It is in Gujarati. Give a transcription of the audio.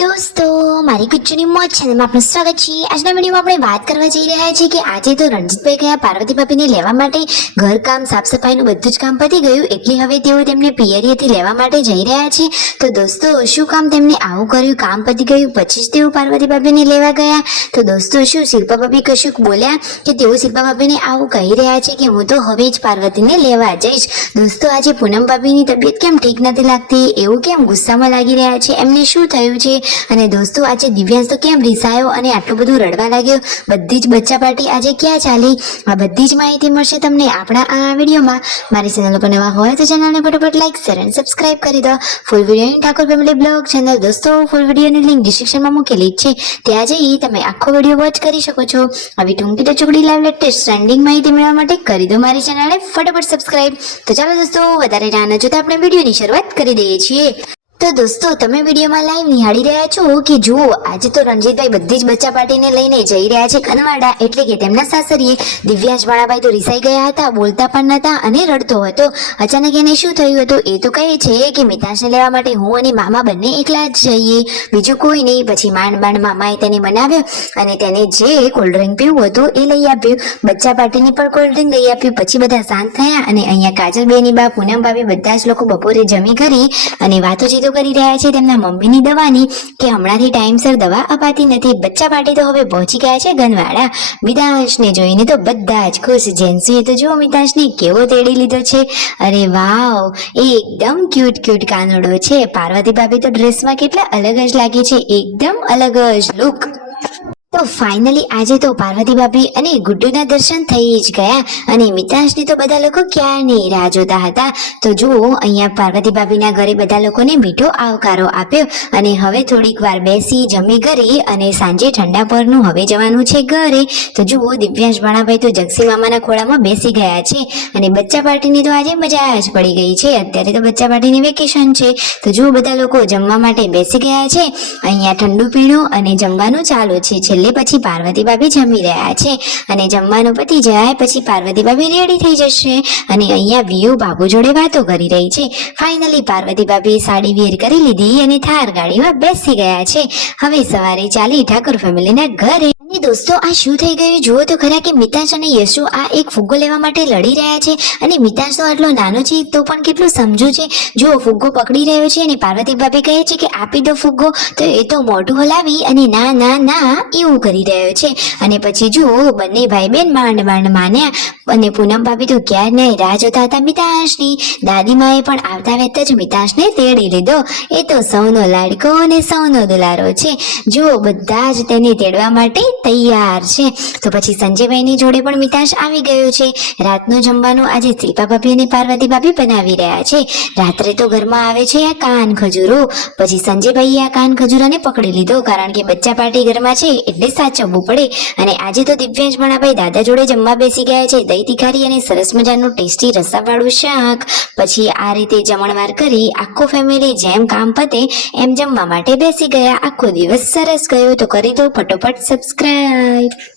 દોસ્તો, મારી ગુજ્જુની મોજ ચેનલમાં આપનું સ્વાગત છે। આજના વિડીયોમાં આપણે વાત કરવા જઈ રહ્યા છીએ કે આજે તો રણજીતભાઈ ગયા પાર્વતી ભાભીને લેવા માટે। ઘરકામ સાફ સફાઈનું બધું જ કામ પતી ગયું એટલે હવે તેઓ તેમને પિયરીએથી લેવા માટે જઈ રહ્યા છે। તો દોસ્તો, શું કામ તેમને આવું કર્યું? કામ પતી ગયું પછી જ તેઓ પાર્વતી ભાભીને લેવા ગયા? તો દોસ્તો, શું શિલ્પા ભાભી કશુંક બોલ્યા કે તેઓ શિલ્પા ભાભીને આવું કહી રહ્યા છે કે હું તો હવે જ પાર્વતીને લેવા જઈશ? દોસ્તો, આજે પૂનમ ભાભીની તબિયત કેમ ઠીક નથી લાગતી? એવું કેમ ગુસ્સામાં લાગી રહ્યા છે? એમને શું થયું છે? અને દોસ્તો, આજે દિવ્યાંશ તો કેમ રીસાયો અને આટલું બધું રડવા લાગ્યો? બધી જ બચ્ચા પાર્ટી આજે ક્યાં ચાલી? આ બધી જ માહિતી મળશે તમને આપણા આ વિડીયોમાં। મારી ચેનલ પર નવા હોય તો ચેનલને ફટાફટ લાઈક શેર અને સબસ્ક્રાઇબ કરી દો। ફૂલ વિડીયોની ઠાકોર ફેમિલી બ્લોગ ચેનલ દોસ્તો, ફૂલ વિડીયોની લિંક ડિસ્ક્રિપ્શનમાં મૂકેલી છે, ત્યાં જઈ તમે આખો વિડીયો વોચ કરી શકો છો। આવી ટૂંકી ટચુકડી લાઈવ લેટેસ્ટ ટ્રેન્ડિંગ માહિતી મેળવવા માટે કરી દો મારી ચેનલને ફટાફટ સબસ્ક્રાઇબ। તો ચાલો દોસ્તો, વધારે રાહ ન જોતા આપણે વિડીયોની શરૂઆત કરી દઈએ છીએ। તો દોસ્તો, તમે વિડીયોમાં લાઈવ નિહાળી રહ્યા છો કે જુઓ, આજે તો રણજીતભાઈ બધી જ બચ્ચા પાર્ટીને લઈને જઈ રહ્યા છે કનવાડા, એટલે કે તેમના સાસરીએ। દિવ્યાંશ વાળાભાઈ તો રીસાઈ ગયા હતા, બોલતા પણ નતા અને રડતો હતો। અચાનક એને શું થયું હતું? એ તો કહે છે કે મિતાંશને લેવા માટે હું અને મામા બંને એકલા જ જઈએ, બીજું કોઈ નહીં। પછી માંડ મામાએ તેને મનાવ્યો અને તેને જે કોલ્ડ ડ્રિંક પીવું હતું એ લઈ આપ્યું, બચ્ચા પાર્ટીની પણ કોલ્ડ ડ્રિંક લઈ આપ્યું। પછી બધા શાંત થયા અને અહીંયા કાજલબેની બા, પૂનમ ભાભી બધા જ લોકો બપોરે જમી કરી અને વાતોચીતો કરી રહ્યા છે તેમના મમ્મીની દવાની કે હમણાંથી ટાઈમસર દવા અપાતી નથી। બચ્ચા પાર્ટી તો હવે પહોંચી ગયા છે ગનવાડા। મિતાંશને જોઈને તો બધા જ ખુશ। જેન્સીએ તો જો મિતાંશને કેવો તેડી લીધો છે! અરે વાવ, એ એકદમ ક્યુટ કાનડો છે। પાર્વતી ભાભી તો ડ્રેસમાં કેટલા અલગ જ લાગે છે, એકદમ અલગ જ લુક। તો ફાઇનલી આજે તો પાર્વતી ભાભી અને ગુડ્ડુના દર્શન થઈ જ ગયા અને મિતાંશને તો બધા લોકો ક્યારની રાહ જોતા હતા। તો જુઓ, અહીંયા પાર્વતી ભાભીના ઘરે બધા લોકોને મીઠો આવકારો આપ્યો અને હવે થોડીક વાર બેસી જમી કરી અને સાંજે ઠંડા પરનું હવે જવાનું છે ઘરે। તો જુઓ, દિવ્યાંશ ભાણાભાઈ તો જગસી મામાના ખોળામાં બેસી ગયા છે અને બચ્ચા પાર્ટીની તો આજે મજા જ પડી ગઈ છે। અત્યારે તો બચ્ચા પાર્ટીની વેકેશન છે। તો જુઓ, બધા લોકો જમવા માટે બેસી ગયા છે। અહીંયા ઠંડુ પીણું અને જમવાનું ચાલુ છે। છેલ્લે પછી પાર્વતી ભાભી જમી રહ્યા છે અને જમવાનું પતી જાય પછી પાર્વતી ભાભી રેડી થઈ જશે અને અહીંયા વિયુ બાબુ જોડે વાતો કરી રહી છે। ફાઇનલી પાર્વતી ભાભી સાડી વેર કરી લીધી અને થાર ગાડીમાં બેસી ગયા છે। હવે સવારે ચાલી ઠાકોર ફેમિલીના ઘરે। અને દોસ્તો, આ શું થઈ ગયું જુઓ તો ખરા કે મિતાંશ અને યશુ આ એક ફુગ્ગો લેવા માટે લડી રહ્યા છે અને મિતાંશ તો આટલો નાનો છે તો પણ કેટલું સમજુ છે। જુઓ, ફુગ્ગો પકડી રહ્યો છે અને પાર્વતી ભાભી કહે છે કે આપી દો ફુગ્ગો, તો એ તો મોઢું હલાવી અને ના ના ના એવું કરી રહ્યો છે। અને પછી જુઓ, બંને ભાઈ બેન માંડ માન્યા અને પૂનમ ભાભી તો ક્યારને રાહ જોતા હતા મિતાંશની। દાદીમાએ પણ આવતા વેત જ મિતાંશને તેડી લીધો। એ તો સૌનો લાડકો અને સૌનો દુલારો છે। જુઓ, બધા જ તેને તેડવા માટે તૈયાર છે। તો પછી સંજયભાઈની જોડે પણ મિતાંશ આવી ગયો છે। રાતનું જમવાનું આજે શિલ્પા ભાભી અને પાર્વતી ભાભી બનાવી રહ્યા છે। રાત્રે તો ઘરમાં આવે છે આ કાન ખજૂરો। પછી સંજયભાઈએ આ કાન ખજૂરાને પકડી લીધો કારણ કે બચ્ચા પાર્ટી ઘરમાં છે એટલે સાચવવું પડે। અને આજે તો દિવ્યાંશ ભાણાભાઈ દાદા જોડે જમવા બેસી ગયા છે, દહીં તીખારી અને સરસ મજાનું ટેસ્ટી રસાવાળું શાક। પછી આ રીતે જમણવાર કરી આખો ફેમિલી જેમ કામ પતે એમ જમવા માટે બેસી ગયા। આખો દિવસ સરસ ગયો। તો કરી દો ફટોફટ સબસ્ક્રાઇબ।